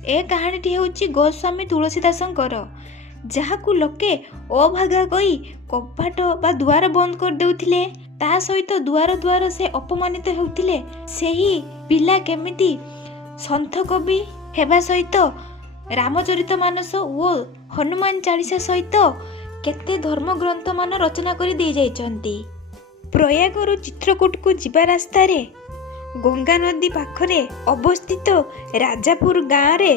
ए कहानीटी ହେଉଛି ଗୋସ୍ୱାମୀ ତୁଳସୀଦାସଙ୍କର, ଯାହାକୁ ଲୋକେ ଅଭାଗା କହି କବାଟ ବା ଦୁଆର ବନ୍ଦ କରିଦେଉଥିଲେ। ତା ସହିତ ଦୁଆର ଦୁଆର ସେ ଅପମାନିତ ହେଉଥିଲେ। ସେହି ପିଲା କେମିତି ସନ୍ଥ କବି ହେବା ସହିତ ରାମଚରିତମାନସ ଓ ହନୁମାନ ଚାଳିଶା ସହିତ କେତେ ଧର୍ମଗ୍ରନ୍ଥମାନ ରଚନା କରି ଦେଇଯାଇଛନ୍ତି। ପ୍ରୟାଗରୁ ଚିତ୍ରକୂଟକୁ ଯିବା ରାସ୍ତାରେ ଗଙ୍ଗା ନଦୀ ପାଖରେ ଅବସ୍ଥିତ ରାଜାପୁର ଗାଁରେ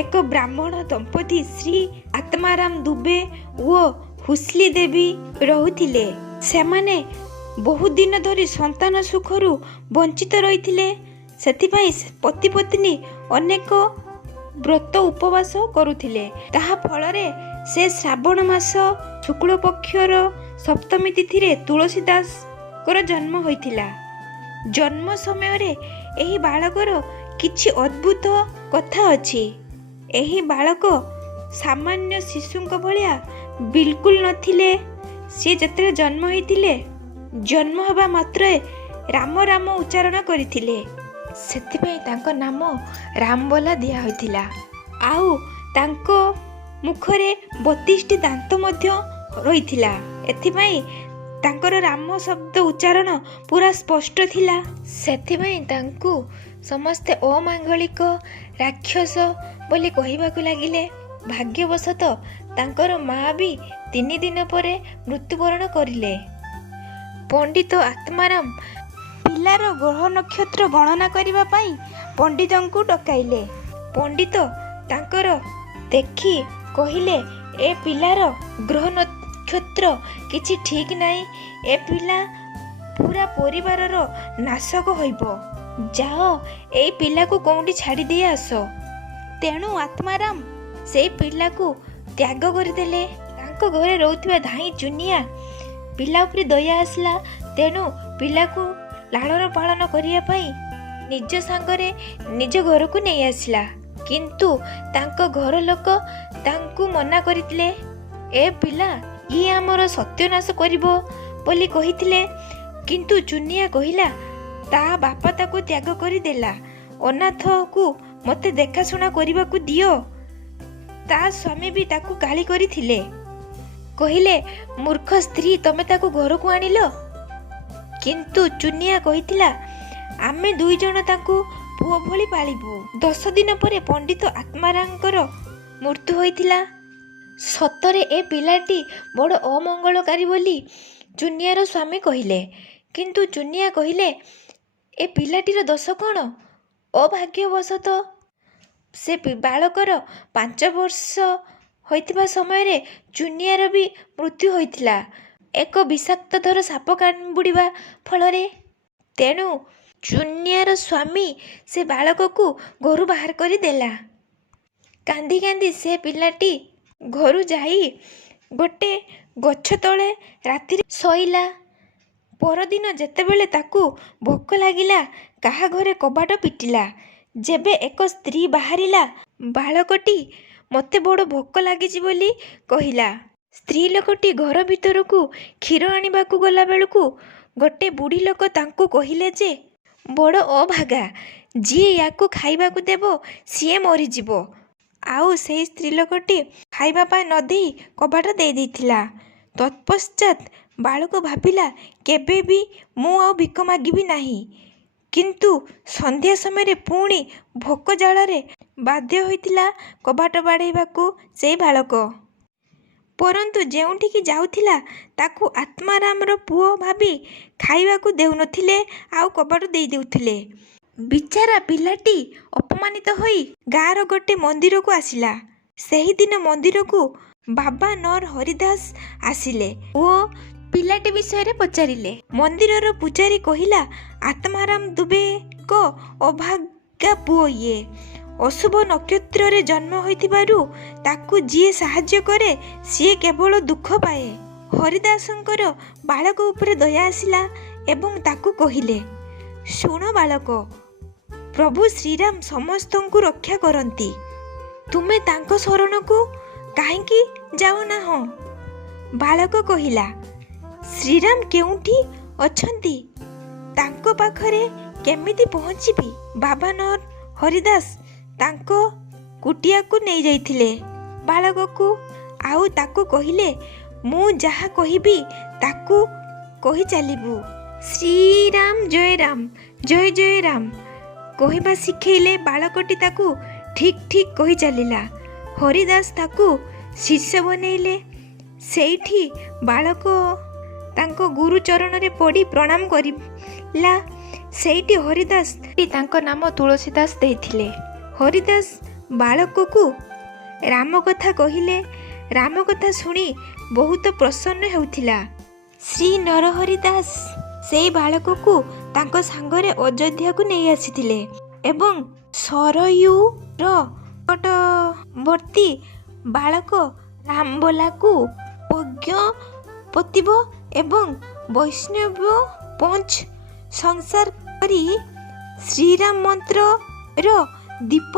ଏକ ବ୍ରାହ୍ମଣ ଦମ୍ପତି ଶ୍ରୀ ଆତ୍ମାରାମ ଦୁବେ ଓ ହୁସ୍ଲି ଦେବୀ ରହୁଥିଲେ। ସେମାନେ ବହୁତ ଦିନ ଧରି ସନ୍ତାନ ସୁଖରୁ ବଞ୍ଚିତ ରହିଥିଲେ। ସେଥିପାଇଁ ପତି ପତ୍ନୀ ଅନେକ ବ୍ରତ ଉପବାସ କରୁଥିଲେ। ତାହା ଫଳରେ ସେ ଶ୍ରାବଣ ମାସ ଶୁକ୍ଳପକ୍ଷର ସପ୍ତମୀ ତିଥିରେ ତୁଳସୀଦାସଙ୍କର ଜନ୍ମ ହୋଇଥିଲା। ଜନ୍ମ ସମୟରେ ଏହି ବାଳକର କିଛି ଅଦ୍ଭୁତ କଥା ଅଛି। ଏହି ବାଳକ ସାମାନ୍ୟ ଶିଶୁଙ୍କ ଭଳିଆ ବିଲକୁଲ ନଥିଲେ। ସିଏ ଯେତେବେଳେ ଜନ୍ମ ହୋଇଥିଲେ, ଜନ୍ମ ହେବା ମାତ୍ରେ ରାମ ରାମ ଉଚ୍ଚାରଣ କରିଥିଲେ। ସେଥିପାଇଁ ତାଙ୍କ ନାମ ରାମବୋଲା ଦିଆ ହୋଇଥିଲା। ଆଉ ତାଙ୍କ ମୁଖରେ 32ଟି ଦାନ୍ତ ମଧ୍ୟ ରହିଥିଲା। ଏଥିପାଇଁ ତାଙ୍କର ରାମ ଶବ୍ଦ ଉଚ୍ଚାରଣ ପୁରା ସ୍ପଷ୍ଟ ଥିଲା। ସେଥିପାଇଁ ତାଙ୍କୁ ସମସ୍ତେ ଅମାଙ୍ଗଳିକ ରାକ୍ଷସ ବୋଲି କହିବାକୁ ଲାଗିଲେ। ଭାଗ୍ୟବଶତଃ ତାଙ୍କର ମା ବି 3 ଦିନ ପରେ ମୃତ୍ୟୁବରଣ କରିଲେ। ପଣ୍ଡିତ ଆତ୍ମାରାମ ପିଲାର ଗ୍ରହ ନକ୍ଷତ୍ର ଗଣନା କରିବା ପାଇଁ ପଣ୍ଡିତଙ୍କୁ ଡକାଇଲେ। ପଣ୍ଡିତ ତାଙ୍କର ଦେଖି କହିଲେ, ଏ ପିଲାର ଗ୍ରହ ନକ୍ଷତ୍ର କିଛି ଠିକ୍ ନାହିଁ। ଏ ପିଲା ପୁରା ପରିବାରର ନାଶକ ହୋଇବ। ଯାଅ, ଏଇ ପିଲାକୁ କେଉଁଠି ଛାଡ଼ି ଦେଇ ଆସ। ତେଣୁ ଆତ୍ମାରାମ ସେଇ ପିଲାକୁ ତ୍ୟାଗ କରିଦେଲେ। ତାଙ୍କ ଘରେ ରହୁଥିବା ଧାଇଁ ଚୁନିଆ ପିଲା ଉପରେ ଦୟା ଆସିଲା। ତେଣୁ ପିଲାକୁ ଲାଳନ ପାଳନ କରିବା ପାଇଁ ନିଜ ସାଙ୍ଗରେ ନିଜ ଘରକୁ ନେଇ ଆସିଲା। କିନ୍ତୁ ତାଙ୍କ ଘର ଲୋକ ତାଙ୍କୁ ମନା କରିଥିଲେ। ଏ ପିଲା ଇଏ ଆମର ସତ୍ୟନାଶ କରିବ ବୋଲି କହିଥିଲେ। କିନ୍ତୁ ଚୁନିଆ କହିଲା, ତା ବାପା ତାକୁ ତ୍ୟାଗ କରିଦେଲା। ଅନାଥକୁ ମୋତେ ଦେଖାଶୁଣା କରିବାକୁ ଦିଅ। ତା ସ୍ୱାମୀ ବି ତାକୁ ଗାଳି କରିଥିଲେ। କହିଲେ, ମୂର୍ଖ ସ୍ତ୍ରୀ, ତମେ ତାକୁ ଘରକୁ ଆଣିଲ। କିନ୍ତୁ ଚୁନିଆ କହିଥିଲା, ଆମେ 2 ଜଣ ତାକୁ ପୁଅ ଭଳି ପାଳିବୁ। 10 ଦିନ ପରେ ପଣ୍ଡିତ ଆତ୍ମାରାମଙ୍କର ମୃତ୍ୟୁ ହୋଇଥିଲା। ସତରେ ଏ ପିଲାଟି ବଡ଼ ଅମଙ୍ଗଳକାରୀ ବୋଲି ଚୁନିଆର ସ୍ୱାମୀ କହିଲେ। କିନ୍ତୁ ଚୁନିଆ କହିଲେ, ଏ ପିଲାଟିର ଦୋଷ କ'ଣ? ଅଭାଗ୍ୟବଶତଃ ସେ ବାଳକର 5 ବର୍ଷ ହୋଇଥିବା ସମୟରେ ଚୁନିଆର ବି ମୃତ୍ୟୁ ହୋଇଥିଲା ଏକ ବିଷାକ୍ତଧର ସାପ କାମୁଡ଼ିବା ଫଳରେ। ତେଣୁ ଚୁନିଆର ସ୍ୱାମୀ ସେ ବାଳକକୁ ଘରୁ ବାହାର କରିଦେଲା। କାନ୍ଦି କାନ୍ଦି ସେ ପିଲାଟି ଘରୁ ଯାଇ ଗୋଟେ ଗଛ ତଳେ ରାତିରେ ଶୋଇଲା। ପରଦିନ ଯେତେବେଳେ ତାକୁ ଭୋକ ଲାଗିଲା, କାହା ଘରେ କବାଟ ପିଟିଲା। ଯେବେ ଏକ ସ୍ତ୍ରୀ ବାହାରିଲା, ବାଳକଟି ମୋତେ ବଡ଼ ଭୋକ ଲାଗିଛି ବୋଲି କହିଲା। ସ୍ତ୍ରୀ ଲୋକଟି ଘର ଭିତରକୁ କ୍ଷୀର ଆଣିବାକୁ ଗଲାବେଳକୁ ଗୋଟେ ବୁଢ଼ୀ ଲୋକ ତାଙ୍କୁ କହିଲେ ଯେ, ବଡ଼ ଅଭାଗା, ଯିଏ ୟାକୁ ଖାଇବାକୁ ଦେବ ସିଏ ମରିଯିବ। ଆଉ ସେଇ ସ୍ତ୍ରୀ ଲୋକଟି ଖାଇବା ପାଇଁ ନ ଦେଇ କବାଟ ଦେଇଥିଲା। ତତ୍ପଶ୍ଚାତ ବାଳକ ଭାବିଲା, କେବେ ବି ମୁଁ ଆଉ ଭିକ ମାଗିବି ନାହିଁ। କିନ୍ତୁ ସନ୍ଧ୍ୟା ସମୟରେ ପୁଣି ଭୋକ ଜାଳରେ ବାଧ୍ୟ ହୋଇଥିଲା କବାଟ ବାଡ଼େଇବାକୁ ସେଇ ବାଳକ। ପରନ୍ତୁ ଯେଉଁଠିକି ଯାଉଥିଲା ତାକୁ ଆତ୍ମାରାମର ପୁଅ ଭାବି ଖାଇବାକୁ ଦେଉନଥିଲେ, ଆଉ କବାଟ ଦେଇ ଦେଉଥିଲେ। ବିଚାରା ପିଲାଟି ଅପମାନିତ ହୋଇ ଗାଁର ଗୋଟେ ମନ୍ଦିରକୁ ଆସିଲା। ସେହିଦିନ ମନ୍ଦିରକୁ ବାବା ନର ହରିଦାସ ଆସିଲେ ଓ ପିଲାଟି ବିଷୟରେ ପଚାରିଲେ। ମନ୍ଦିରର ପୂଜାରୀ କହିଲା, ଆତ୍ମାରାମ ଦୁବେଙ୍କ ଅଭାଗା ପୁଅ ଇଏ। ଅଶୁଭ ନକ୍ଷତ୍ରରେ ଜନ୍ମ ହୋଇଥିବାରୁ ତାକୁ ଯିଏ ସାହାଯ୍ୟ କରେ ସିଏ କେବଳ ଦୁଃଖ ପାଏ। ହରିଦାସଙ୍କର ବାଳକ ଉପରେ ଦୟା ଆସିଲା ଏବଂ ତାକୁ କହିଲେ, ଶୁଣ ବାଳକ, ପ୍ରଭୁ ଶ୍ରୀରାମ ସମସ୍ତଙ୍କୁ ରକ୍ଷା କରନ୍ତି। ତୁମେ ତାଙ୍କ ଶରଣକୁ କାହିଁକି ଯାଉନାହଁ? ବାଳକ କହିଲା, ଶ୍ରୀରାମ କେଉଁଠି ଅଛନ୍ତି? ତାଙ୍କ ପାଖରେ କେମିତି ପହଞ୍ଚିବି? ବାବା ନର ହରିଦାସ ତାଙ୍କ କୁଟିଆକୁ ନେଇଯାଇଥିଲେ ବାଳକକୁ, ଆଉ ତାକୁ କହିଲେ, ମୁଁ ଯାହା କହିବି ତାକୁ କହି ଚାଲିବୁ। ଶ୍ରୀରାମ ଜୟ ରାମ, ଜୟ ଜୟ ରାମ କହିବା ଶିଖେଇଲେ। ବାଳକଟି ତାକୁ ଠିକ୍ ଠିକ୍ କହି ଚାଲିଲା। ହରିଦାସ ତାକୁ ଶିଷ୍ୟ ବନେଇଲେ। ସେଇଠି ବାଳକ ତାଙ୍କ ଗୁରୁ ଚରଣରେ ପଡ଼ି ପ୍ରଣାମ କରିଲା। ସେଇଠି ହରିଦାସ ତାଙ୍କ ନାମ ତୁଳସୀ ଦାସ ଦେଇଥିଲେ। ହରିଦାସ ବାଳକକୁ ରାମ କଥା କହିଲେ। ରାମ କଥା ଶୁଣି ବହୁତ ପ୍ରସନ୍ନ ହେଉଥିଲା। ଶ୍ରୀ ନରହରି ଦାସ ସେଇ ବାଳକକୁ ତାଙ୍କ ସାଙ୍ଗରେ ଅଯୋଧ୍ୟାକୁ ନେଇ ଆସିଥିଲେ ଏବଂ ସରୟୁର ନିକଟବର୍ତ୍ତୀ ବାଳକ ରାମବୋଲାକୁ ପଜ୍ଞ ପତିବ ଏବଂ ବୈଷ୍ଣବ ପଞ୍ଚ ସଂସାର କରି ଶ୍ରୀରାମ ମନ୍ତ୍ରର ଦୀପ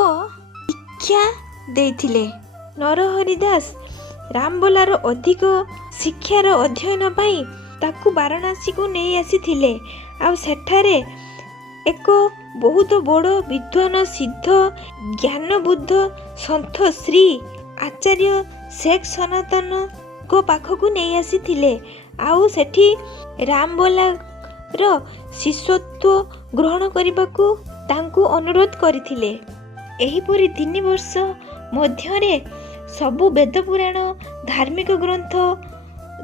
ଶିକ୍ଷା ଦେଇଥିଲେ। ନରହରି ଦାସ ରାମବୋଲାର ଅଧିକ ଶିକ୍ଷାର ଅଧ୍ୟୟନ ପାଇଁ ତାକୁ ବାରାଣାସୀକୁ ନେଇ ଆସିଥିଲେ। ଆଉ ସେଠାରେ ଏକ ବହୁତ ବଡ଼ ବିଦ୍ୱାନ ସିଦ୍ଧ ଜ୍ଞାନବୁଦ୍ଧ ସନ୍ଥ ଶ୍ରୀ ଆଚାର୍ଯ୍ୟ ଶେଖ ସନାତନଙ୍କ ପାଖକୁ ନେଇ ଆସିଥିଲେ। ଆଉ ସେଠି ରାମବୋଲାର ଶିଷ୍ୟତ୍ୱ ଗ୍ରହଣ କରିବାକୁ ତାଙ୍କୁ ଅନୁରୋଧ କରିଥିଲେ। ଏହିପରି 3 ବର୍ଷ ମଧ୍ୟରେ ସବୁ ବେଦ ପୁରାଣ, ଧାର୍ମିକ ଗ୍ରନ୍ଥ,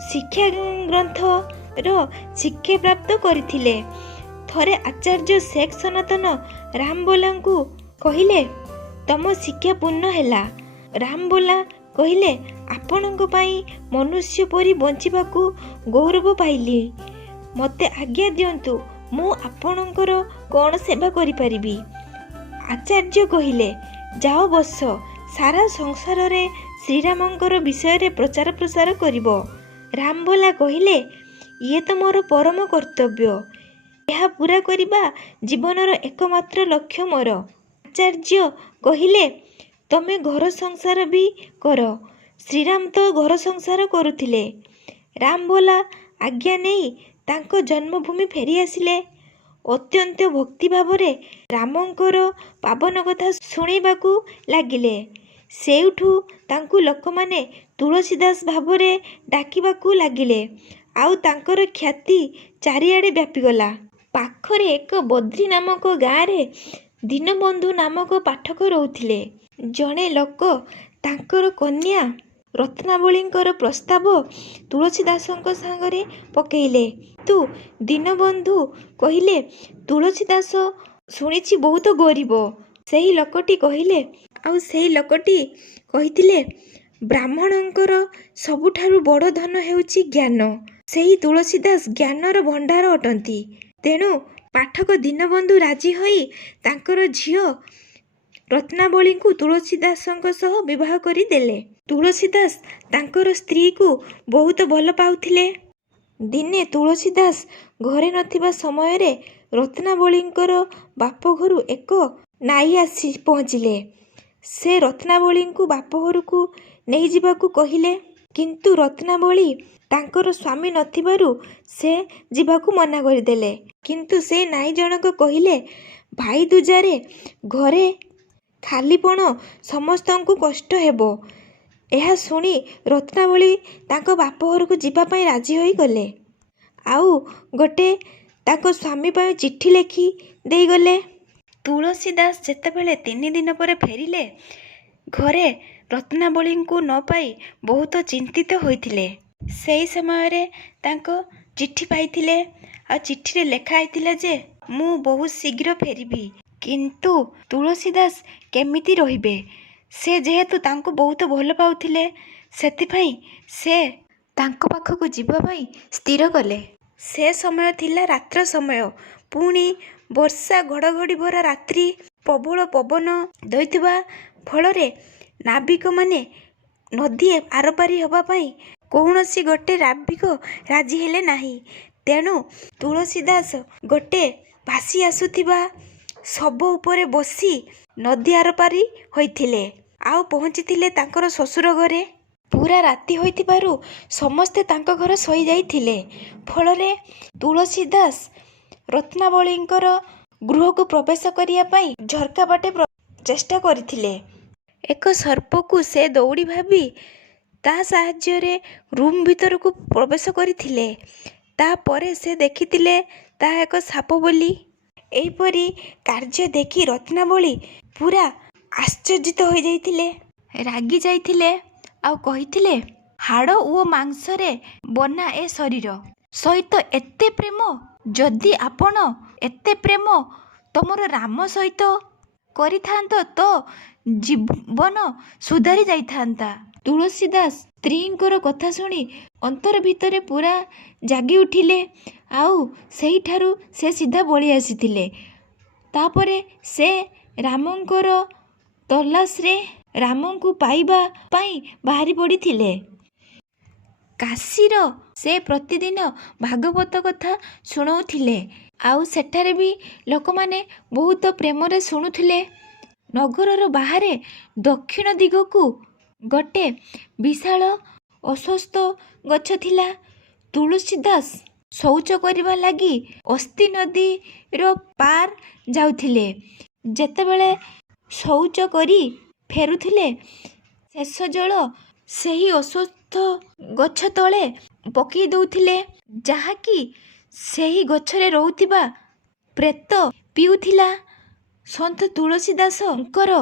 ଶିକ୍ଷା ଗ୍ରନ୍ଥର ଶିକ୍ଷା ପ୍ରାପ୍ତ କରିଥିଲେ। ଥରେ ଆଚାର୍ଯ୍ୟ ଶେଖ ସନାତନ ରାମବୋଲାଙ୍କୁ କହିଲେ, ତମ ଶିକ୍ଷା ପୂର୍ଣ୍ଣ ହେଲା। ରାମବୋଲା କହିଲେ, ଆପଣଙ୍କ ପାଇଁ ମନୁଷ୍ୟ ପରି ବଞ୍ଚିବାକୁ ଗୌରବ ପାଇଲି। ମୋତେ ଆଜ୍ଞା ଦିଅନ୍ତୁ, ମୁଁ ଆପଣଙ୍କର କ'ଣ ସେବା କରିପାରିବି? ଆଚାର୍ଯ୍ୟ କହିଲେ, ଯାଅ ବସ, ସାରା ସଂସାରରେ ଶ୍ରୀରାମଙ୍କର ବିଷୟରେ ପ୍ରଚାର ପ୍ରସାର କରିବ। ରାମବୋଲା କହିଲେ, ଇଏ ତ ମୋର ପରମ କର୍ତ୍ତବ୍ୟ। ଏହା ପୂରା କରିବା ଜୀବନର ଏକମାତ୍ର ଲକ୍ଷ୍ୟ ମୋର। ଆଚାର୍ଯ୍ୟ କହିଲେ, ତମେ ଘର ସଂସାର ବି କର। ଶ୍ରୀରାମ ତ ଘର ସଂସାର କରୁଥିଲେ। ରାମବୋଲା ଆଜ୍ଞା ନେଇ ତାଙ୍କ ଜନ୍ମଭୂମି ଫେରି ଆସିଲେ। ଅତ୍ୟନ୍ତ ଭକ୍ତିଭାବରେ ରାମଙ୍କର ପାବନ କଥା ଶୁଣାଇବାକୁ ଲାଗିଲେ। ସେଇଠୁ ତାଙ୍କୁ ଲୋକମାନେ ତୁଳସୀ ଦାସ ଭାବରେ ଡାକିବାକୁ ଲାଗିଲେ। ଆଉ ତାଙ୍କର ଖ୍ୟାତି ଚାରିଆଡ଼େ ବ୍ୟାପିଗଲା। ପାଖରେ ଏକ ବଦ୍ରି ନାମକ ଗାଁରେ ଦୀନବନ୍ଧୁ ନାମକ ପାଠକ ରହୁଥିଲେ। ଜଣେ ଲୋକ ତାଙ୍କର କନ୍ୟା ରତ୍ନାବଳୀଙ୍କର ପ୍ରସ୍ତାବ ତୁଳସୀ ଦାସଙ୍କ ସାଙ୍ଗରେ ପକେଇଲେ। କିନ୍ତୁ ଦୀନବନ୍ଧୁ କହିଲେ, ତୁଳସୀ ଦାସ ଶୁଣିଛି ବହୁତ ଗରିବ। ସେହି ଲୋକଟି କହିଥିଲେ, ବ୍ରାହ୍ମଣଙ୍କର ସବୁଠାରୁ ବଡ଼ ଧନ ହେଉଛି ଜ୍ଞାନ। ସେହି ତୁଳସୀ ଦାସ ଜ୍ଞାନର ଭଣ୍ଡାର ଅଟନ୍ତି। ତେଣୁ ପାଠକ ଦୀନବନ୍ଧୁ ରାଜି ହୋଇ ତାଙ୍କର ଝିଅ ରତ୍ନାବଳୀଙ୍କୁ ତୁଳସୀ ଦାସଙ୍କ ସହ ବିବାହ କରିଦେଲେ। ତୁଳସୀ ଦାସ ତାଙ୍କର ସ୍ତ୍ରୀକୁ ବହୁତ ଭଲ ପାଉଥିଲେ। ଦିନେ ତୁଳସୀ ଦାସ ଘରେ ନଥିବା ସମୟରେ ରତ୍ନାବଳୀଙ୍କର ବାପଘରୁ ଏକ ନାଇ ଆସି ପହଞ୍ଚିଲେ। ସେ ରତ୍ନାବଳୀଙ୍କୁ ବାପଘରକୁ ନେଇଯିବାକୁ କହିଲେ। କିନ୍ତୁ ରତ୍ନାବଳୀ ତାଙ୍କର ସ୍ୱାମୀ ନଥିବାରୁ ସେ ଯିବାକୁ ମନା କରିଦେଲେ। କିନ୍ତୁ ସେ ନାଇ ଜଣକ କହିଲେ, ଭାଇ ଦୂଜାରେ ଘରେ ଖାଲିପଣ ସମସ୍ତଙ୍କୁ କଷ୍ଟ ହେବ। ଏହା ଶୁଣି ରତ୍ନାବଳୀ ତାଙ୍କ ବାପଘରକୁ ଯିବା ପାଇଁ ରାଜି ହୋଇଗଲେ। ଆଉ ଗୋଟେ ତାଙ୍କ ସ୍ୱାମୀ ପାଇଁ ଚିଠି ଲେଖି ଦେଇଗଲେ। ତୁଳସୀ ଦାସ ଯେତେବେଳେ 3 ଦିନ ପରେ ଫେରିଲେ, ଘରେ ରତ୍ନାବଳୀଙ୍କୁ ନ ପାଇ ବହୁତ ଚିନ୍ତିତ ହୋଇଥିଲେ। ସେହି ସମୟରେ ତାଙ୍କ ଚିଠି ପାଇଥିଲେ। ଆଉ ଚିଠିରେ ଲେଖା ହେଇଥିଲା ଯେ, ମୁଁ ବହୁତ ଶୀଘ୍ର ଫେରିବି। କିନ୍ତୁ ତୁଳସୀ ଦାସ କେମିତି ରହିବେ? ସେ ଯେହେତୁ ତାଙ୍କୁ ବହୁତ ଭଲ ପାଉଥିଲେ, ସେଥିପାଇଁ ସେ ତାଙ୍କ ପାଖକୁ ଯିବା ପାଇଁ ସ୍ଥିର କଲେ। ସେ ସମୟ ଥିଲା ରାତ୍ର ସମୟ। ପୁଣି ବର୍ଷା ଘଡ଼ଘଡ଼ି ଭରା ରାତ୍ରି, ପ୍ରବଳ ପବନ ଦେଉଥିବା ଫଳରେ ନାବିକମାନେ ନଦୀ ଆରପାରି ହେବା ପାଇଁ କୌଣସି ଗୋଟେ ନାବିକ ରାଜି ହେଲେ ନାହିଁ। ତେଣୁ ତୁଳସୀ ଦାସ ଗୋଟେ ଭାସି ଆସୁଥିବା ଶବ ଉପରେ ବସି ନଦୀ ଆରପାରି ହୋଇଥିଲେ। ଆଉ ପହଞ୍ଚିଥିଲେ ତାଙ୍କର ଶ୍ୱଶୁର ଘରେ। ପୁରା ରାତି ହୋଇଥିବାରୁ ସମସ୍ତେ ତାଙ୍କ ଘର ଶୋଇଯାଇଥିଲେ। ଫଳରେ ତୁଳସୀ ଦାସ ରତ୍ନାବଳୀଙ୍କର ଗୃହକୁ ପ୍ରବେଶ କରିବା ପାଇଁ ଝରକା ବାଟେ ଚେଷ୍ଟା କରିଥିଲେ। ଏକ ସର୍ପକୁ ସେ ଦୌଡ଼ି ଭାବି ତା ସାହାଯ୍ୟରେ ରୁମ୍ ଭିତରକୁ ପ୍ରବେଶ କରିଥିଲେ। ତାପରେ ସେ ଦେଖିଥିଲେ ତାହା ଏକ ସାପ ବୋଲି। ଏହିପରି କାର୍ଯ୍ୟ ଦେଖି ରତ୍ନାବଳୀ ପୁରା ଆଶ୍ଚର୍ଯ୍ୟିତ ହୋଇଯାଇଥିଲେ, ରାଗି ଯାଇଥିଲେ ଆଉ କହିଥିଲେ, ହାଡ଼ ଓ ମାଂସରେ ବନା ଏ ଶରୀର ସହିତ ଏତେ ପ୍ରେମ? ଯଦି ଆପଣ ଏତେ ପ୍ରେମ ତମର ରାମ ସହିତ କରିଥାନ୍ତ ତ ଜୀବନ ସୁଧାରି ଯାଇଥାନ୍ତା। ତୁଳସୀଦାସ ସ୍ତ୍ରୀଙ୍କର କଥା ଶୁଣି ଅନ୍ତର ଭିତରେ ପୁରା ଜାଗି ଉଠିଲେ ଆଉ ସେହିଠାରୁ ସେ ସିଧା ପଳେଇ ଆସିଥିଲେ। ତାପରେ ସେ ରାମଙ୍କର ତଲାସରେ ରାମଙ୍କୁ ପାଇବା ପାଇଁ ବାହାରି ପଡ଼ିଥିଲେ। କାଶୀର ସେ ପ୍ରତିଦିନ ଭାଗବତ କଥା ଶୁଣାଉଥିଲେ ଆଉ ସେଠାରେ ବି ଲୋକମାନେ ବହୁତ ପ୍ରେମରେ ଶୁଣୁଥିଲେ। ନଗରର ବାହାରେ ଦକ୍ଷିଣ ଦିଗକୁ ଗୋଟେ ବିଶାଳ ଅଶ୍ୱତ୍ଥ ଗଛ ଥିଲା। ତୁଳସୀଦାସ ଶୌଚ କରିବା ଲାଗି ଅସ୍ତି ନଦୀର ପାର ଯାଉଥିଲେ। ଯେତେବେଳେ ଶୌଚ କରି ଫେରୁଥିଲେ ଶେଷ ଜଳ ସେହି ଅଶ୍ୱତ୍ଥ ଗଛ ତଳେ ପକାଇ ଦେଉଥିଲେ, ଯାହାକି ସେହି ଗଛରେ ରହୁଥିବା ପ୍ରେତ ପିଉଥିଲା। ସନ୍ଥ ତୁଳସୀଦାସଙ୍କର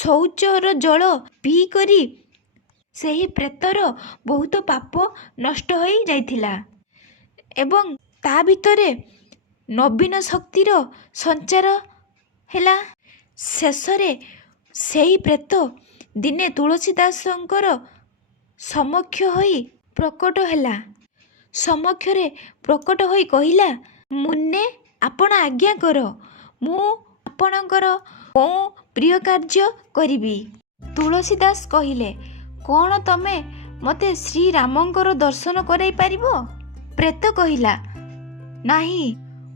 ଶୌଚର ଜଳ ପିଇକରି ସେହି ପ୍ରେତର ବହୁତ ପାପ ନଷ୍ଟ ହୋଇ ଯାଇଥିଲା ଏବଂ ତା ଭିତରେ ନବୀନ ଶକ୍ତିର ସଞ୍ଚାର ହେଲା। ଶେଷରେ ସେହି ପ୍ରେତ ଦିନେ ତୁଳସୀଦାସଙ୍କର ସମକ୍ଷ ହୋଇ ପ୍ରକଟ ହେଲା। ସମକ୍ଷରେ ପ୍ରକଟ ହୋଇ କହିଲା, ମୁନେ ଆପଣ ଆଜ୍ଞା କର, ମୁଁ ଆପଣଙ୍କର କେଉଁ ପ୍ରିୟ କାର୍ଯ୍ୟ କରିବି? ତୁଳସୀଦାସ କହିଲେ, କ'ଣ ତମେ ମୋତେ ଶ୍ରୀରାମଙ୍କର ଦର୍ଶନ କରାଇ ପାରିବ? ପ୍ରେତ କହିଲା, ନାହିଁ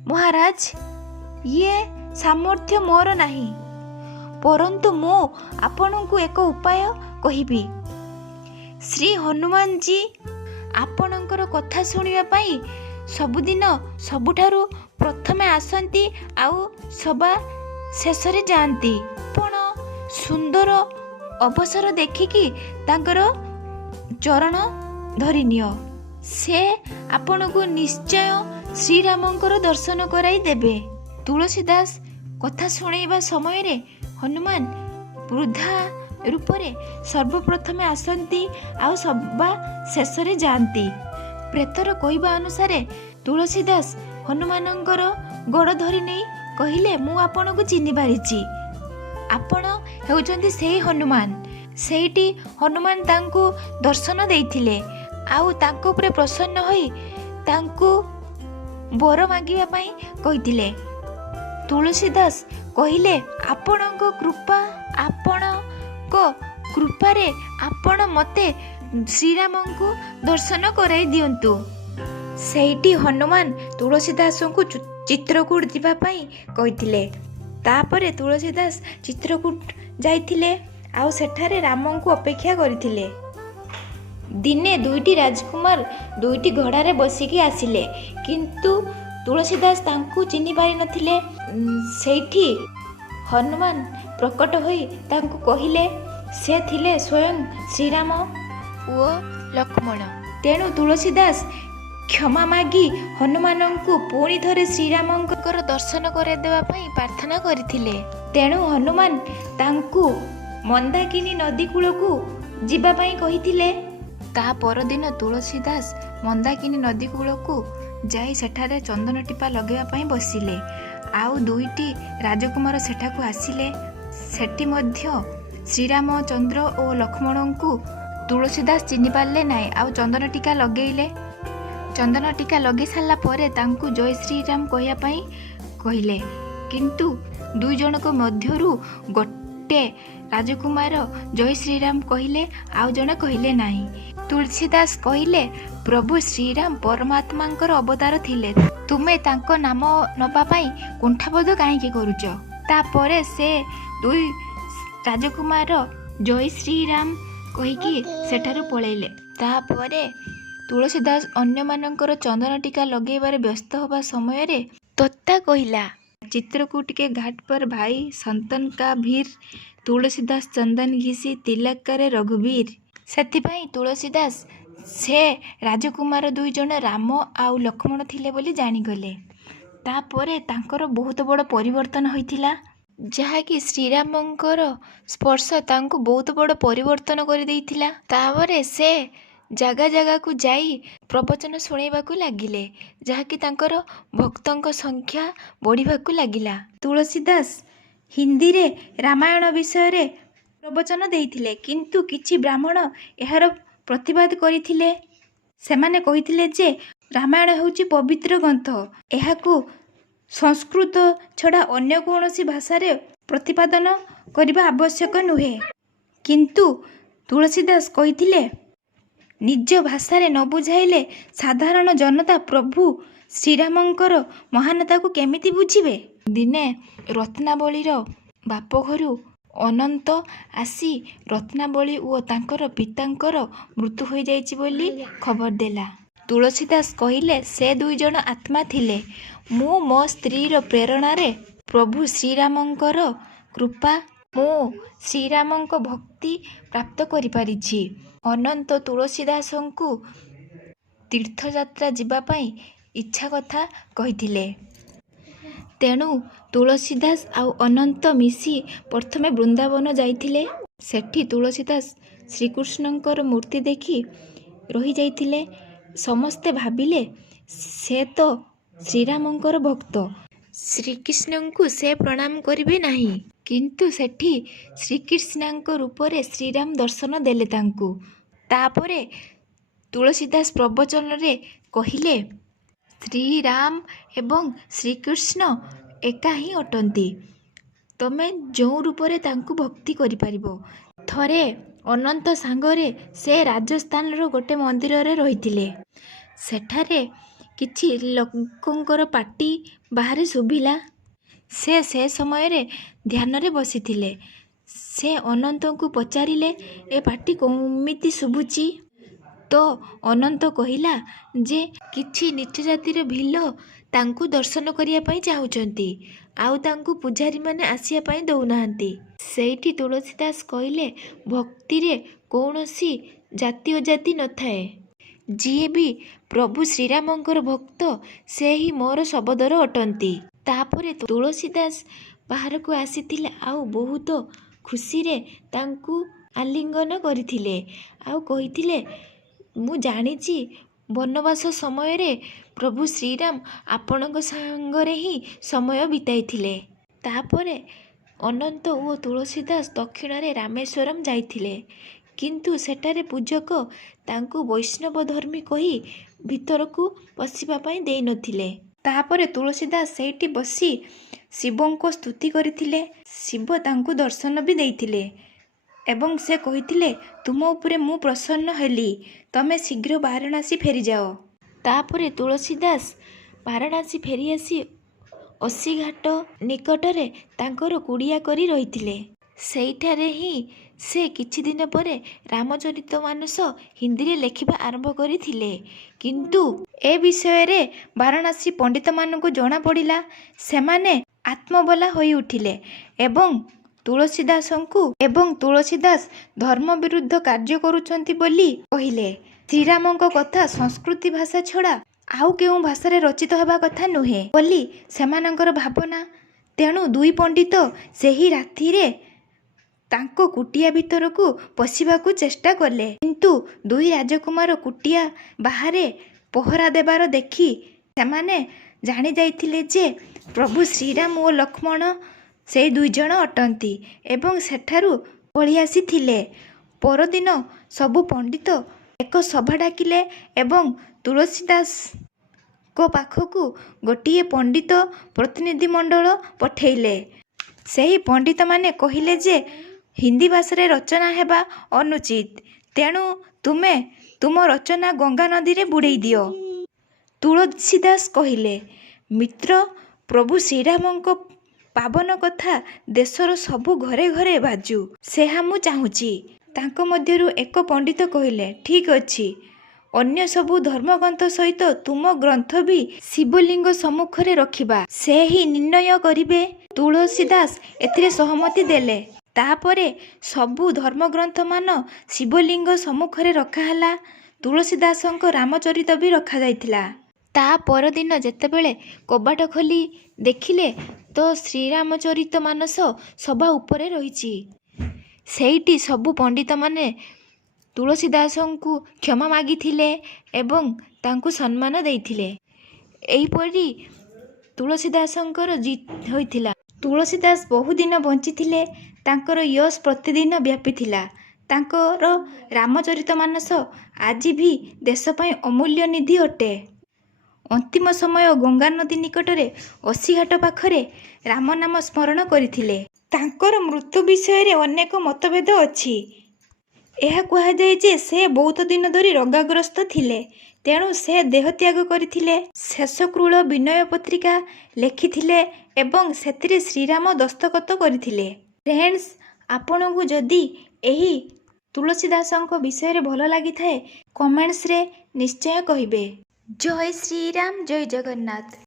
ମହାରାଜ, ଇଏ ସାମର୍ଥ୍ୟ ମୋର ନାହିଁ, ପରନ୍ତୁ ମୁଁ ଆପଣଙ୍କୁ ଏକ ଉପାୟ କହିବି। ଶ୍ରୀ ହନୁମାନଜୀ ଆପଣଙ୍କର କଥା ଶୁଣିବା ପାଇଁ ସବୁଦିନ ସବୁଠାରୁ ପ୍ରଥମେ ଆସନ୍ତି ଆଉ ସବା ଶେଷରେ ଯାଆନ୍ତି। ଆପଣ ସୁନ୍ଦର ଅବସର ଦେଖିକି ତାଙ୍କର ଚରଣ ଧରିନିଅ, ସେ ଆପଣଙ୍କୁ ନିଶ୍ଚୟ ଶ୍ରୀରାମଙ୍କର ଦର୍ଶନ କରାଇ ଦେବେ। ତୁଳସୀଦାସ କଥା ଶୁଣାଇବା ସମୟରେ ହନୁମାନ ବୃଦ୍ଧା ରୂପରେ ସର୍ବପ୍ରଥମେ ଆସନ୍ତି ଆଉ ସବା ଶେଷରେ ଯାଆନ୍ତି। ପ୍ରେତର କହିବା ଅନୁସାରେ ତୁଳସୀଦାସ ହନୁମାନଙ୍କର ଗୋଡ଼ ଧରି ନେଇ କହିଲେ, ମୁଁ ଆପଣଙ୍କୁ ଚିହ୍ନି ପାରିଛି, ଆପଣ ହେଉଛନ୍ତି ସେହି ହନୁମାନ। ସେଇଠି ହନୁମାନ ତାଙ୍କୁ ଦର୍ଶନ ଦେଇଥିଲେ ଆଉ ତାଙ୍କ ଉପରେ ପ୍ରସନ୍ନ ହୋଇ ତାଙ୍କୁ ବର ମାଗିବା ପାଇଁ କହିଥିଲେ। ତୁଳସୀଦାସ କହିଲେ, ଆପଣଙ୍କ କୃପାରେ ଆପଣ ମୋତେ ଶ୍ରୀରାମଙ୍କୁ ଦର୍ଶନ କରାଇ ଦିଅନ୍ତୁ। ସେଇଠି ହନୁମାନ ତୁଳସୀଦାସଙ୍କୁ ଚିତ୍ରକୂଟ ଯିବା ପାଇଁ କହିଥିଲେ। ତାପରେ ତୁଳସୀଦାସ ଚିତ୍ରକୂଟ ଯାଇଥିଲେ ଆଉ ସେଠାରେ ରାମଙ୍କୁ ଅପେକ୍ଷା କରିଥିଲେ। ଦିନେ ଦୁଇଟି ରାଜକୁମାର ଦୁଇଟି ଘୋଡ଼ାରେ ବସିକି ଆସିଲେ, କିନ୍ତୁ ତୁଳସୀଦାସ ତାଙ୍କୁ ଚିହ୍ନି ପାରିନଥିଲେ। ସେଇଠି ହନୁମାନ ପ୍ରକଟ ହୋଇ ତାଙ୍କୁ କହିଲେ, ସେ ଥିଲେ ସ୍ୱୟଂ ଶ୍ରୀରାମ ଓ ଲକ୍ଷ୍ମଣ। ତେଣୁ ତୁଳସୀଦାସ କ୍ଷମା ମାଗି ହନୁମାନଙ୍କୁ ପୁଣି ଥରେ ଶ୍ରୀରାମଙ୍କର ଦର୍ଶନ କରାଇଦେବା ପାଇଁ ପ୍ରାର୍ଥନା କରିଥିଲେ। ତେଣୁ ହନୁମାନ ତାଙ୍କୁ ମନ୍ଦାକିନୀ ନଦୀ କୂଳକୁ ଯିବା ପାଇଁ କହିଥିଲେ। ତା ପରଦିନ ତୁଳସୀଦାସ ମନ୍ଦାକିନୀ ନଦୀ କୂଳକୁ ଯାଇ ସେଠାରେ ଚନ୍ଦନ ଟିପା ଲଗାଇବା ପାଇଁ ବସିଲେ ଆଉ ଦୁଇଟି ରାଜକୁମାର ସେଠାକୁ ଆସିଲେ। ସେଠି ମଧ୍ୟ ଶ୍ରୀରାମଚନ୍ଦ୍ର ଓ ଲକ୍ଷ୍ମଣଙ୍କୁ ତୁଳସୀଦାସ ଚିହ୍ନି ପାରିଲେ ନାହିଁ ଆଉ ଚନ୍ଦନ ଟିକା ଲଗେଇଲେ। ଚନ୍ଦନ ଟିକା ଲଗେଇ ସାରିଲା ପରେ ତାଙ୍କୁ ଜୟ ଶ୍ରୀରାମ କହିବା ପାଇଁ କହିଲେ, କିନ୍ତୁ ଦୁଇ ଜଣଙ୍କ ମଧ୍ୟରୁ ଗୋଟେ ରାଜକୁମାର ଜୟ ଶ୍ରୀରାମ କହିଲେ ଆଉ ଜଣେ କହିଲେ ନାହିଁ। ତୁଳସୀଦାସ କହିଲେ, ପ୍ରଭୁ ଶ୍ରୀରାମ ପରମାତ୍ମାଙ୍କର ଅବତାର ଥିଲେ, ତୁମେ ତାଙ୍କ ନାମ ନେବା ପାଇଁ କୁଣ୍ଠାବୋଧ କାହିଁକି କରୁଛ? ତାପରେ ସେ ଦୁଇ ରାଜକୁମାର ଜୟ ଶ୍ରୀରାମ କହିକି ସେଠାରୁ ପଳେଇଲେ। ତାପରେ ତୁଳସୀଦାସ ଅନ୍ୟମାନଙ୍କର ଚନ୍ଦନ ଟିକା ଲଗେଇବାରେ ବ୍ୟସ୍ତ ହେବା ସମୟରେ ତୋତା କହିଲା, चित्रकूट के घाट पर भाई संतन का भीर, तुलसीदास चंदन घिसी तिलक करे रघुवीर। ସେଥିପାଇଁ ତୁଳସୀଦାସ ସେ ରାଜକୁମାର ଦୁଇ ଜଣ ରାମ ଆଉ ଲକ୍ଷ୍ମଣ ଥିଲେ ବୋଲି ଜାଣିଗଲେ। ତାପରେ ତାଙ୍କର ବହୁତ ବଡ଼ ପରିବର୍ତ୍ତନ ହୋଇଥିଲା, ଯାହାକି ଶ୍ରୀରାମଙ୍କର ସ୍ପର୍ଶ ତାଙ୍କୁ ବହୁତ ବଡ଼ ପରିବର୍ତ୍ତନ କରିଦେଇଥିଲା। ତାପରେ ସେ ଜାଗା ଜାଗାକୁ ଯାଇ ପ୍ରବଚନ ଶୁଣାଇବାକୁ ଲାଗିଲେ, ଯାହାକି ତାଙ୍କର ଭକ୍ତଙ୍କ ସଂଖ୍ୟା ବଢ଼ିବାକୁ ଲାଗିଲା। ତୁଳସୀଦାସ ହିନ୍ଦୀରେ ରାମାୟଣ ବିଷୟରେ ପ୍ରବଚନ ଦେଇଥିଲେ, କିନ୍ତୁ କିଛି ବ୍ରାହ୍ମଣ ଏହାର ପ୍ରତିବାଦ କରିଥିଲେ। ସେମାନେ କହିଥିଲେ ଯେ ରାମାୟଣ ହେଉଛି ପବିତ୍ର ଗ୍ରନ୍ଥ, ଏହାକୁ ସଂସ୍କୃତ ଛଡ଼ା ଅନ୍ୟ କୌଣସି ଭାଷାରେ ପ୍ରତିପାଦନ କରିବା ଆବଶ୍ୟକ ନୁହେଁ। କିନ୍ତୁ ତୁଳସୀଦାସ କହିଥିଲେ, ନିଜ ଭାଷାରେ ନ ବୁଝାଇଲେ ସାଧାରଣ ଜନତା ପ୍ରଭୁ ଶ୍ରୀରାମଙ୍କର ମହାନତାକୁ କେମିତି ବୁଝିବେ? ଦିନେ ରତ୍ନାବଳୀର ବାପଘରୁ ଅନନ୍ତ ଆସି ରତ୍ନାବଳୀ ଓ ତାଙ୍କର ପିତାଙ୍କର ମୃତ୍ୟୁ ହୋଇଯାଇଛି ବୋଲି ଖବର ଦେଲା। ତୁଳସୀଦାସ କହିଲେ, ସେ ଦୁଇ ଜଣ ଆତ୍ମା ଥିଲେ। ମୁଁ ମୋ ସ୍ତ୍ରୀର ପ୍ରେରଣାରେ ପ୍ରଭୁ ଶ୍ରୀରାମଙ୍କର କୃପା ମୁଁ ଶ୍ରୀରାମଙ୍କ ଭକ୍ତି ପ୍ରାପ୍ତ କରିପାରିଛି। ଅନନ୍ତ ତୁଳସୀଦାସଙ୍କୁ ତୀର୍ଥଯାତ୍ରା ଯିବା ପାଇଁ ଇଚ୍ଛା କଥା କହିଥିଲେ। ତେଣୁ ତୁଳସୀଦାସ ଆଉ ଅନନ୍ତ ମିଶି ପ୍ରଥମେ ବୃନ୍ଦାବନ ଯାଇଥିଲେ। ସେଠି ତୁଳସୀଦାସ ଶ୍ରୀକୃଷ୍ଣଙ୍କର ମୂର୍ତ୍ତି ଦେଖି ରହିଯାଇଥିଲେ। ସମସ୍ତେ ଭାବିଲେ ସେ ତ ଶ୍ରୀରାମଙ୍କର ଭକ୍ତ, ଶ୍ରୀକୃଷ୍ଣଙ୍କୁ ସେ ପ୍ରଣାମ କରିବେ ନାହିଁ। କିନ୍ତୁ ସେଠି ଶ୍ରୀକୃଷ୍ଣଙ୍କ ରୂପରେ ଶ୍ରୀରାମ ଦର୍ଶନ ଦେଲେ ତାଙ୍କୁ। ତାପରେ ତୁଳସୀଦାସ ପ୍ରବଚନରେ କହିଲେ, ଶ୍ରୀରାମ ଏବଂ ଶ୍ରୀକୃଷ୍ଣ ଏକା ହିଁ ଅଟନ୍ତି। ତମେ ଯେଉଁ ରୂପରେ ତାଙ୍କୁ ଭକ୍ତି କରିପାରିବ। ଥରେ ଅନନ୍ତ ସାଙ୍ଗରେ ସେ ରାଜସ୍ଥାନର ଗୋଟେ ମନ୍ଦିରରେ ରହିଥିଲେ। ସେଠାରେ କିଛି ଲୋକଙ୍କର ପାଟି ବାହାରେ ଶୁଭିଲା। ସେ ସମୟରେ ଧ୍ୟାନରେ ବସିଥିଲେ। ସେ ଅନନ୍ତଙ୍କୁ ପଚାରିଲେ, ଏ ପାଟି କେମିତି ଶୁଭୁଛି? ତ ଅନନ୍ତ କହିଲା ଯେ କିଛି ନୀଚ ଜାତିର ଭିଲ ତାଙ୍କୁ ଦର୍ଶନ କରିବା ପାଇଁ ଚାହୁଁଛନ୍ତି, ଆଉ ତାଙ୍କୁ ପୂଜାରୀମାନେ ଆସିବା ପାଇଁ ଦେଉନାହାନ୍ତି। ସେଇଠି ତୁଳସୀଦାସ କହିଲେ, ଭକ୍ତିରେ କୌଣସି ଜାତି ଅଜାତି ନଥାଏ। ଯିଏ ବି ପ୍ରଭୁ ଶ୍ରୀରାମଙ୍କର ଭକ୍ତ, ସେ ହିଁ ମୋର ସର୍ବଦର ଅଟନ୍ତି। ତାପରେ ତୁଳସୀଦାସ ବାହାରକୁ ଆସିଥିଲେ ଆଉ ବହୁତ ଖୁସିରେ ତାଙ୍କୁ ଆଲିଙ୍ଗନ କରିଥିଲେ ଆଉ କହିଥିଲେ, ମୁଁ ଜାଣିଛି ବନବାସ ସମୟରେ ପ୍ରଭୁ ଶ୍ରୀରାମ ଆପଣଙ୍କ ସାଙ୍ଗରେ ହିଁ ସମୟ ବିତାଇଥିଲେ। ତାପରେ ଅନନ୍ତ ଓ ତୁଳସୀଦାସ ଦକ୍ଷିଣରେ ରାମେଶ୍ୱରମ ଯାଇଥିଲେ, କିନ୍ତୁ ସେଠାରେ ପୂଜକ ତାଙ୍କୁ ବୈଷ୍ଣବ ଧର୍ମୀ କହି ଭିତରକୁ ପଶିବା ପାଇଁ ଦେଇନଥିଲେ। ତାପରେ ତୁଳସୀଦାସ ସେଇଠି ବସି ଶିବଙ୍କ ସ୍ତୁତି କରିଥିଲେ। ଶିବ ତାଙ୍କୁ ଦର୍ଶନ ବି ଦେଇଥିଲେ ଏବଂ ସେ କହିଥିଲେ, ତୁମ ଉପରେ ମୁଁ ପ୍ରସନ୍ନ ହେଲି, ତମେ ଶୀଘ୍ର ବାରାଣାସୀ ଫେରିଯାଅ। ତାପରେ ତୁଳସୀଦାସ ବାରାଣାସୀ ଫେରିଆସି ଅସିଘାଟ ନିକଟରେ ତାଙ୍କର କୁଡ଼ିଆ କରି ରହିଥିଲେ। ସେଇଠାରେ ହିଁ ସେ କିଛି ଦିନ ପରେ ରାମଚରିତମାନସ ହିନ୍ଦୀରେ ଲେଖିବା ଆରମ୍ଭ କରିଥିଲେ। କିନ୍ତୁ ଏ ବିଷୟରେ ବାରାଣାସୀ ପଣ୍ଡିତମାନଙ୍କୁ ଜଣାପଡ଼ିଲା। ସେମାନେ ଆତ୍ମବଲା ହୋଇଉଠିଲେ ଏବଂ ତୁଳସୀଦାସ ଧର୍ମ ବିରୁଦ୍ଧ କାର୍ଯ୍ୟ କରୁଛନ୍ତି ବୋଲି କହିଲେ। ଶ୍ରୀରାମଙ୍କ କଥା ସଂସ୍କୃତି ଭାଷା ଛଡ଼ା ଆଉ କେଉଁ ଭାଷାରେ ରଚିତ ହେବା କଥା ନୁହେଁ ବୋଲି ସେମାନଙ୍କର ଭାବନା। ତେଣୁ ଦୁଇ ପଣ୍ଡିତ ସେହି ରାତିରେ ତାଙ୍କ କୁଟିଆ ଭିତରକୁ ପଶିବାକୁ ଚେଷ୍ଟା କଲେ। କିନ୍ତୁ ଦୁଇ ରାଜକୁମାର କୁଟିଆ ବାହାରେ ପହରା ଦେବାର ଦେଖି ସେମାନେ ଜାଣିଯାଇଥିଲେ ଯେ ପ୍ରଭୁ ଶ୍ରୀରାମ ଓ ଲକ୍ଷ୍ମଣ ସେଇ ଦୁଇ ଜଣ ଅଟନ୍ତି ଏବଂ ସେଠାରୁ ପଳିଆସିଥିଲେ। ପରଦିନ ସବୁ ପଣ୍ଡିତ ଏକ ସଭା ଡାକିଲେ ଏବଂ ତୁଳସୀଦାସଙ୍କ ପାଖକୁ ଗୋଟିଏ ପଣ୍ଡିତ ପ୍ରତିନିଧି ମଣ୍ଡଳ ପଠାଇଲେ। ସେହି ପଣ୍ଡିତମାନେ କହିଲେ ଯେ ହିନ୍ଦୀ ଭାଷାରେ ରଚନା ହେବା ଅନୁଚିତ, ତେଣୁ ତୁମେ ତୁମ ରଚନା ଗଙ୍ଗା ନଦୀରେ ବୁଡ଼େଇ ଦିଅ। ତୁଳସୀଦାସ କହିଲେ, ମିତ୍ର, ପ୍ରଭୁ ଶ୍ରୀରାମଙ୍କ ପାବନ କଥା ଦେଶର ସବୁ ଘରେ ଘରେ ବାଜୁ, ସେହା ମୁଁ ଚାହୁଁଛି। ତାଙ୍କ ମଧ୍ୟରୁ ଏକ ପଣ୍ଡିତ କହିଲେ, ଠିକ୍ ଅଛି, ଅନ୍ୟ ସବୁ ଧର୍ମଗ୍ରନ୍ଥ ସହିତ ତୁମ ଗ୍ରନ୍ଥ ବି ଶିବଲିଙ୍ଗ ସମ୍ମୁଖରେ ରଖିବା। ସେ ହିଁ ନିର୍ଣ୍ଣୟ କରିବେ। ତୁଳସୀଦାସ ଏଥିରେ ସହମତି ଦେଲେ। ତାପରେ ସବୁ ଧର୍ମଗ୍ରନ୍ଥମାନ ଶିବଲିଙ୍ଗ ସମ୍ମୁଖରେ ରଖାହେଲା। ତୁଳସୀଦାସଙ୍କ ରାମଚରିତ ବି ରଖାଯାଇଥିଲା। ତା ପରଦିନ ଯେତେବେଳେ କବାଟ ଖୋଲି ଦେଖିଲେ ତ ଶ୍ରୀରାମଚରିତ ମାନସ ସଭା ଉପରେ ରହିଛି। ସେଇଠି ସବୁ ପଣ୍ଡିତମାନେ ତୁଳସୀଦାସଙ୍କୁ କ୍ଷମା ମାଗିଥିଲେ ଏବଂ ତାଙ୍କୁ ସମ୍ମାନ ଦେଇଥିଲେ। ଏହିପରି ତୁଳସୀଦାସଙ୍କର ଜିତ୍ ହୋଇଥିଲା। ତୁଳସୀଦାସ ବହୁଦିନ ବଞ୍ଚିଥିଲେ। ତାଙ୍କର ଯଶ ପ୍ରତିଦିନ ବ୍ୟାପିଥିଲା। ତାଙ୍କର ରାମଚରିତମାନସ ଆଜି ବି ଦେଶ ପାଇଁ ଅମୂଲ୍ୟ ନିଧି ଅଟେ। ଅନ୍ତିମ ସମୟ ଗଙ୍ଗାନଦୀ ନିକଟରେ ଅସିଘାଟ ପାଖରେ ରାମନାମ ସ୍ମରଣ କରିଥିଲେ। ତାଙ୍କର ମୃତ୍ୟୁ ବିଷୟରେ ଅନେକ ମତଭେଦ ଅଛି। ଏହା କୁହାଯାଏ ଯେ ସେ ବହୁତ ଦିନ ଧରି ରୋଗାଗ୍ରସ୍ତ ଥିଲେ, ତେଣୁ ସେ ଦେହତ୍ୟାଗ କରିଥିଲେ। ଶେଷକୃଳ ବିନୟ ପତ୍ରିକା ଲେଖିଥିଲେ ଏବଂ ସେଥିରେ ଶ୍ରୀରାମ ଦସ୍ତଖତ କରିଥିଲେ। ଫ୍ରେଣ୍ଡସ୍, ଆପଣଙ୍କୁ ଯଦି ଏହି ତୁଳସୀଦାସଙ୍କ ବିଷୟରେ ଭଲ ଲାଗିଥାଏ କମେଣ୍ଟସରେ ନିଶ୍ଚୟ କହିବେ। ଜୟ ଶ୍ରୀରାମ, ଜୟ ଜଗନ୍ନାଥ।